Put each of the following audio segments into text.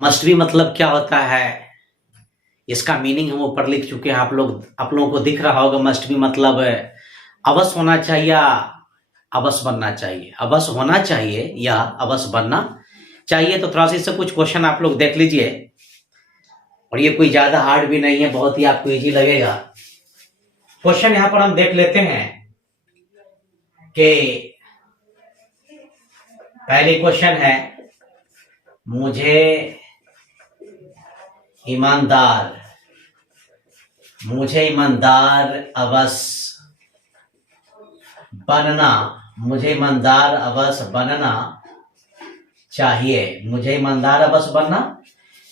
Must be मतलब क्या होता है, इसका मीनिंग हम ऊपर लिख चुके हैं। आप लोगों को दिख रहा होगा। मस्ट बी मतलब अवश्य होना चाहिए, अवश्य बनना चाहिए, अवश्य होना चाहिए या अवश्य बनना चाहिए। तो थोड़ा सा इससे कुछ क्वेश्चन आप लोग देख लीजिए, और ये कोई ज्यादा हार्ड भी नहीं है, बहुत ही आपको इजी लगेगा। क्वेश्चन यहां पर हम देख लेते हैं कि पहले क्वेश्चन है, मुझे ईमानदार अवश्य बनना, मुझे ईमानदार अवश्य बनना चाहिए, मुझे ईमानदार अवश्य बनना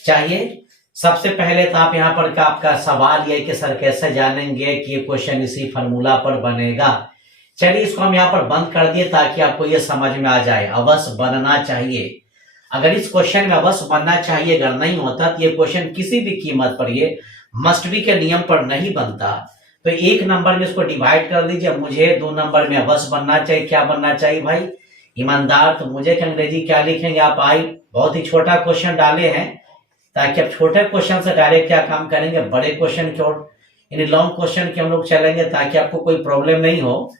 चाहिए। सबसे पहले तो आप यहाँ पर आपका सवाल यह कि सर कैसे जानेंगे कि ये क्वेश्चन इसी फॉर्मूला पर बनेगा। चलिए इसको हम यहाँ पर बंद कर दिए ताकि आपको ये समझ में आ जाए, अवश्य बनना चाहिए। अगर इस क्वेश्चन में अवश्य बनना चाहिए अगर नहीं होता तो ये क्वेश्चन किसी भी कीमत पर ये मस्ट बी के नियम पर नहीं बनता। तो एक नंबर में इसको डिवाइड कर दीजिए, मुझे 2 नंबर में अवश्य बनना चाहिए। क्या बनना चाहिए भाई? ईमानदार। तो मुझे के अंग्रेजी क्या लिखेंगे आप? आई। बहुत ही छोटा क्वेश्चन डाले हैं ताकि आप छोटे क्वेश्चन से डायरेक्ट क्या काम करेंगे, बड़े क्वेश्चन की ओर यानी लॉन्ग क्वेश्चन की हम लोग चलेंगे ताकि आपको कोई प्रॉब्लम नहीं हो।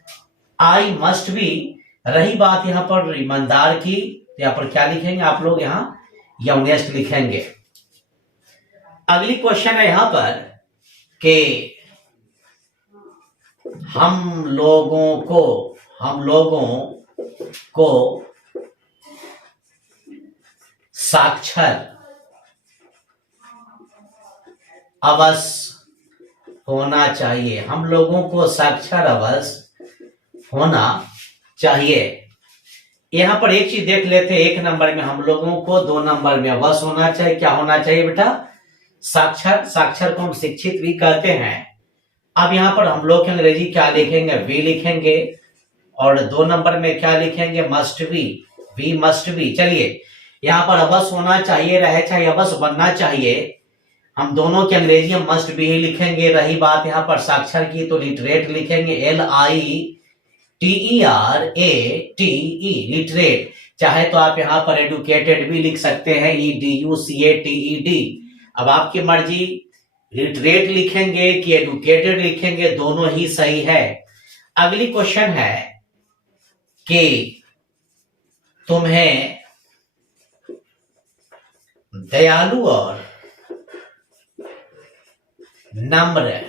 I must be. रही बात यहाँ पर ईमानदार की, यहाँ पर क्या लिखेंगे आप लोग? यहाँ यंगेस्ट लिखेंगे। अगली क्वेश्चन है यहाँ पर कि हम लोगों को साक्षर अवश्य होना चाहिए, हम लोगों को साक्षर अवश्य होना चाहिए। यहां पर एक चीज देख लेते हैं, 1 नंबर में हम लोगों को, 2 नंबर में अवश्य होना चाहिए। क्या होना चाहिए बेटा? साक्षर। साक्षर को हम शिक्षित भी कहते हैं। अब यहां पर हम लोग अंग्रेजी क्या लिखेंगे? वी लिखेंगे। और 2 नंबर में क्या लिखेंगे? Must be. We must be. चलिए यहां पर अवश्य होना चाहिए रहे चाहे अवश्य बनना चाहिए, हम दोनों की अंग्रेजी में मस्ट बी ही लिखेंगे। रही बात यहाँ पर साक्षर की तो लिटरेट लिखेंगे, LITERATE लिटरेट। चाहे तो आप यहाँ पर एडुकेटेड भी लिख सकते हैं, EDUCATED। अब आपकी मर्जी, लिटरेट लिखेंगे कि एडुकेटेड लिखेंगे, दोनों ही सही है। अगली क्वेश्चन है कि तुम्हें दयालु और नम्र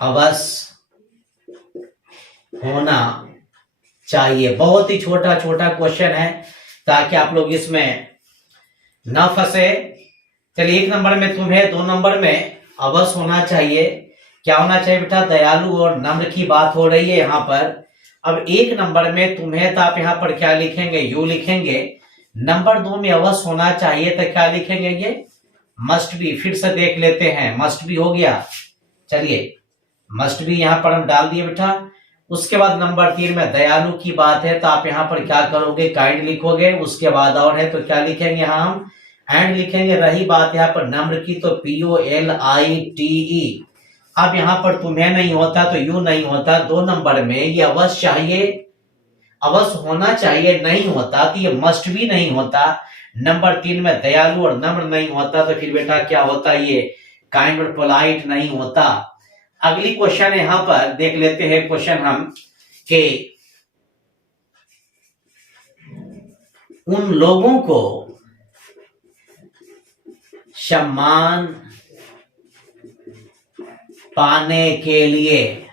अवश्य होना चाहिए। बहुत ही छोटा छोटा क्वेश्चन है ताकि आप लोग इसमें न फंसे। चलिए 1 नंबर में तुम्हें, 2 नंबर में अवश्य होना चाहिए। क्या होना चाहिए बेटा? दयालु और नम्र की बात हो रही है यहाँ पर। अब 1 नंबर में तुम्हें तो आप यहाँ पर क्या लिखेंगे? यू लिखेंगे। नंबर 2 में अवश्य होना चाहिए तो क्या लिखेंगे? ये मस्ट बी। फिर से देख लेते हैं, मस्ट बी हो गया। चलिए मस्ट बी यहां पर हम डाल दिए बेटा। उसके बाद नंबर 3 में दयालु की बात है तो आप यहां पर क्या करोगे? काइंड लिखोगे। उसके बाद और है तो क्या लिखेंगे? यहां हम एंड लिखेंगे। रही बात यहां पर नम्र की तो POLITE। अब यहां पर तुम्हें नहीं होता तो यू नहीं होता। 2 नंबर में ये अवश्य चाहिए, अवश्य होना चाहिए नहीं होता तो ये मस्ट भी नहीं होता। नंबर 3 में दयालु और नम्र नहीं होता तो फिर बेटा क्या होता? ये काइंड और पोलाइट नहीं होता। अगली क्वेश्चन यहां पर देख लेते हैं क्वेश्चन हम कि उन लोगों को सम्मान पाने के लिए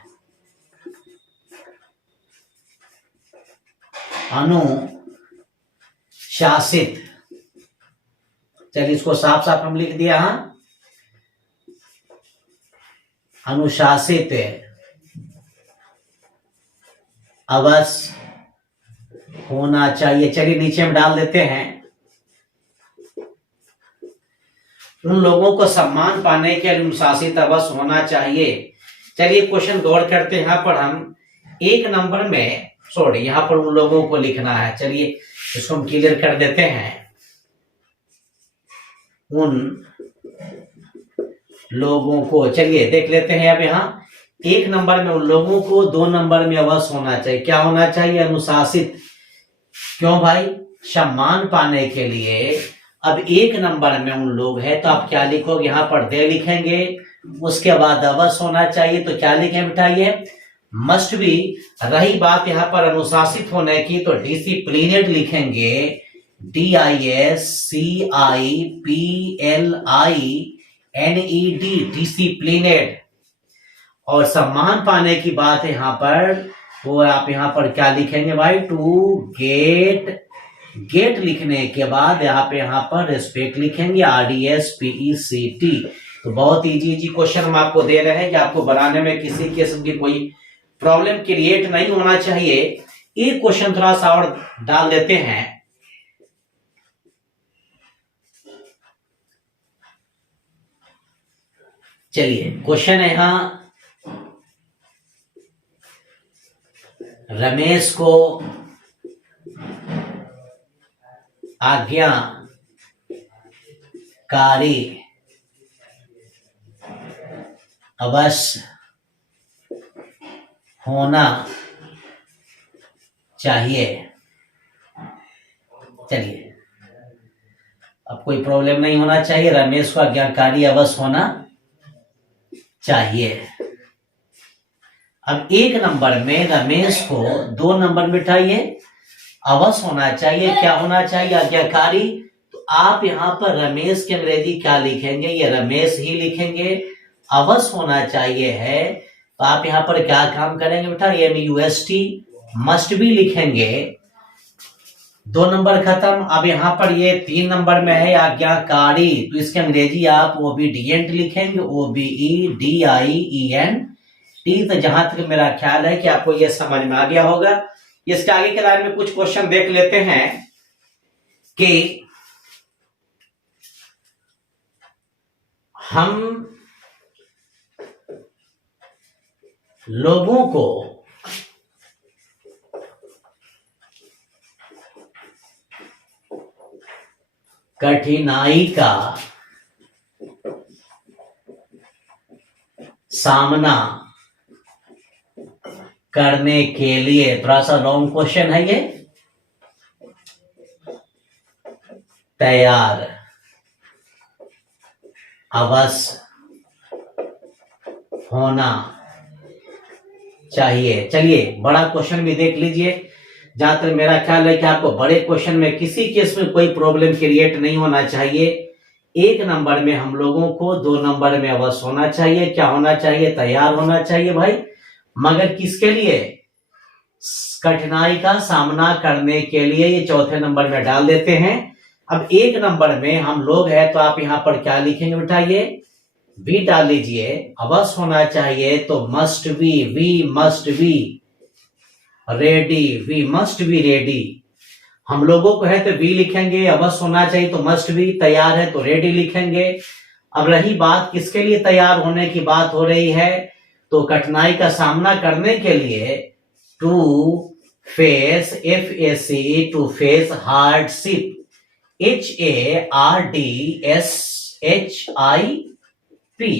अनुशासित, चलिए इसको साफ साफ हम लिख दिया। हाँ, अनुशासित अवश्य होना चाहिए। चलिए नीचे में डाल देते हैं, उन लोगों को सम्मान पाने के लिए अनुशासित अवश्य होना चाहिए। चलिए क्वेश्चन गौर करते हैं। यहाँ पर हम 1 नंबर में, सॉरी यहाँ पर उन लोगों को लिखना है। चलिए इसको हम क्लियर कर देते हैं। उन लोगों को, चलिए देख लेते हैं। अब यहाँ 1 नंबर में उन लोगों को, 2 नंबर में अवश्य होना चाहिए। क्या होना चाहिए? अनुशासित। क्यों भाई? सम्मान पाने के लिए अब एक नंबर में उन लोग है, तो आप क्या लिखोगे, यहां पर दे लिखेंगे, उसके बाद अवश्य होना चाहिए, तो क्या लिखें बेटा, ये मस्ट बी। रही बात यहां पर अनुशासित होने की, तो डिसिप्लिनेड लिखेंगे, DISCIPLINED, डिसिप्लिनेड। और सम्मान पाने की बात है यहां पर, वो आप यहां पर क्या लिखेंगे भाई, टू गेट, गेट लिखने के बाद यहां पर रिस्पेक्ट लिखेंगे, RESPECT। तो बहुत इजी क्वेश्चन हम आपको दे रहे हैं कि आपको बनाने में किसी किस्म की कोई प्रॉब्लम क्रिएट नहीं होना चाहिए। एक क्वेश्चन थोड़ा सा और डाल देते हैं। चलिए क्वेश्चन है यहां, रमेश को आज्ञाकारी अवश्य होना चाहिए। चलिए, अब कोई प्रॉब्लम नहीं होना चाहिए, रमेश को आज्ञाकारी अवश्य होना चाहिए। अब एक नंबर में रमेश को, दो नंबर में बिठाइए, अवश्य होना चाहिए, क्या होना चाहिए, आज्ञाकारी। तो आप यहां पर रमेश की अंग्रेजी क्या लिखेंगे, ये रमेश ही लिखेंगे, अवश्य होना चाहिए है, तो आप यहां पर क्या काम करेंगे बेटा, MUST, मस्ट भी लिखेंगे। दो नंबर खत्म। अब यहां पर ये तीन नंबर में है आज्ञाकारी, तो इसकी अंग्रेजी आप ओबीडिएंट लिखेंगे, OBEDIENT। तो जहां तक मेरा ख्याल है कि आपको ये समझ में आ गया होगा। इसके आगे के लाइन में कुछ क्वेश्चन देख लेते हैं कि हम लोगों को कठिनाई का सामना करने के लिए, थोड़ा सा लॉन्ग क्वेश्चन है ये, तैयार अवश्य होना चाहिए। चलिए बड़ा क्वेश्चन भी देख लीजिए। जहां तक मेरा ख्याल है कि आपको बड़े क्वेश्चन में किसी केस में कोई प्रॉब्लम क्रिएट नहीं होना चाहिए। एक नंबर में हम लोगों को, दो नंबर में अवश्य होना चाहिए, क्या होना चाहिए, तैयार होना चाहिए भाई, मगर किसके लिए, कठिनाई का सामना करने के लिए, ये चौथे नंबर में डाल देते हैं। अब एक नंबर में हम लोग हैं, तो आप यहां पर क्या लिखेंगे बेटा, ये बी डाल लीजिए, अवश्य होना चाहिए, तो must be, we must be ready, we must be ready. हम लोगों को है तो बी लिखेंगे, अवश्य होना चाहिए तो मस्ट बी, तैयार है तो रेडी लिखेंगे। अब रही बात किसके लिए तैयार होने की बात हो रही है, तो कठिनाई का सामना करने के लिए, to face, FAC, to face hardship, HARDSHIP,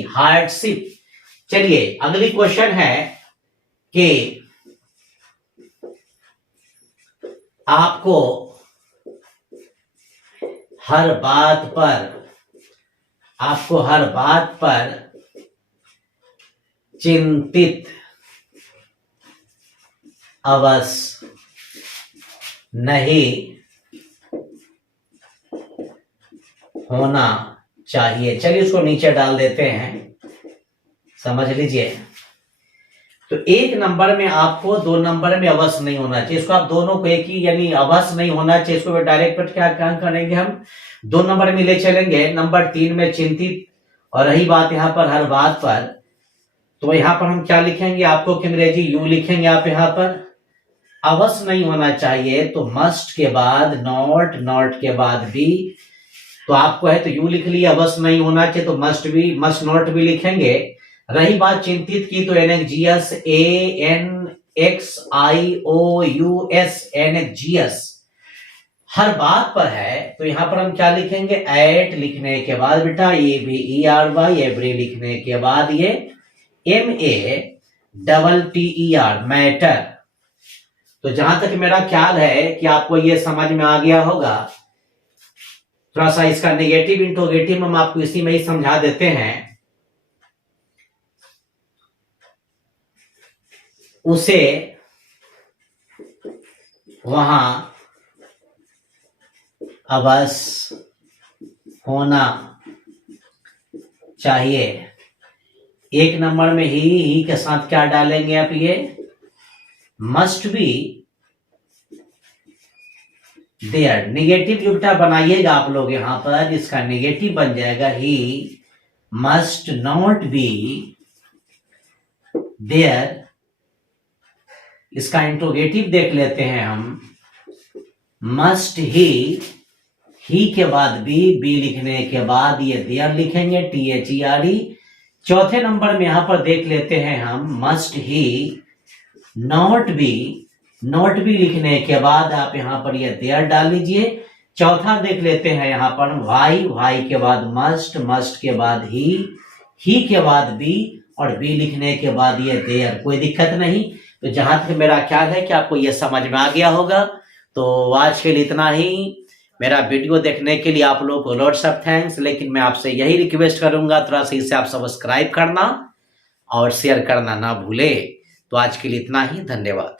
hardship. चलिए अगली क्वेश्चन है कि आपको हर बात पर चिंतित अवश्य नहीं होना चाहिए। चलिए उसको नीचे डाल देते हैं, समझ लीजिए। तो एक नंबर में आपको, दो नंबर में अवश्य नहीं होना चाहिए, इसको आप दोनों को एक ही, यानी अवश्य नहीं होना चाहिए, इसको डायरेक्ट क्या करेंगे हम, दो नंबर में ले चलेंगे, नंबर 3 में चिंतित। और रही बात यहाँ पर हर बात पर, तो यहाँ पर हम क्या लिखेंगे, आपको अंग्रेजी यू लिखेंगे, आप यहाँ पर अवश्य नहीं होना चाहिए, तो मस्ट के बाद नॉट, नॉट के बाद बी, तो आपको है तो यू लिख लिया, अवश्य नहीं होना चाहिए तो मस्ट बी, मस्ट नॉट भी लिखेंगे। रही बात चिंतित की, तो NXGS, ANXIOUS, NXGS हर बात पर है, तो यहां पर हम क्या लिखेंगे, एट लिखने के बाद बेटा ABERY, एवरी लिखने के बाद ये MATTER, मैटर। तो जहां तक मेरा ख्याल है कि आपको ये समझ में आ गया होगा। थोड़ा सा इसका नेगेटिव इंट्रोगेटिव हम आपको इसी में ही समझा देते हैं। उसे वहां अवश्य होना चाहिए। एक नंबर में ही के साथ क्या डालेंगे आप, ये मस्ट बी देयर। निगेटिव जुगटा बनाइएगा आप लोग यहां पर, इसका निगेटिव बन जाएगा ही मस्ट नॉट बी देयर। इसका इंट्रोगेटिव देख लेते हैं हम। मस्ट ही के बाद बी लिखने के बाद ये देयर लिखेंगे, THERE। चौथे नंबर में यहां पर देख लेते हैं हम, मस्ट ही नॉट बी लिखने के बाद आप यहां पर ये देयर डाल लीजिए। चौथा देख लेते हैं यहां पर वाई के बाद मस्ट के बाद ही के बाद बी, और बी लिखने के बाद ये देयर। कोई दिक्कत नहीं। तो जहां तक मेरा ख्याल है कि आपको ये समझ में आ गया होगा। तो आज के लिए इतना ही। मेरा वीडियो देखने के लिए आप लोगों को लॉट्स ऑफ थैंक्स। लेकिन मैं आपसे यही रिक्वेस्ट करूंगा, थोड़ा सा इसे आप सब्सक्राइब करना और शेयर करना ना भूले। तो आज के लिए इतना ही, धन्यवाद।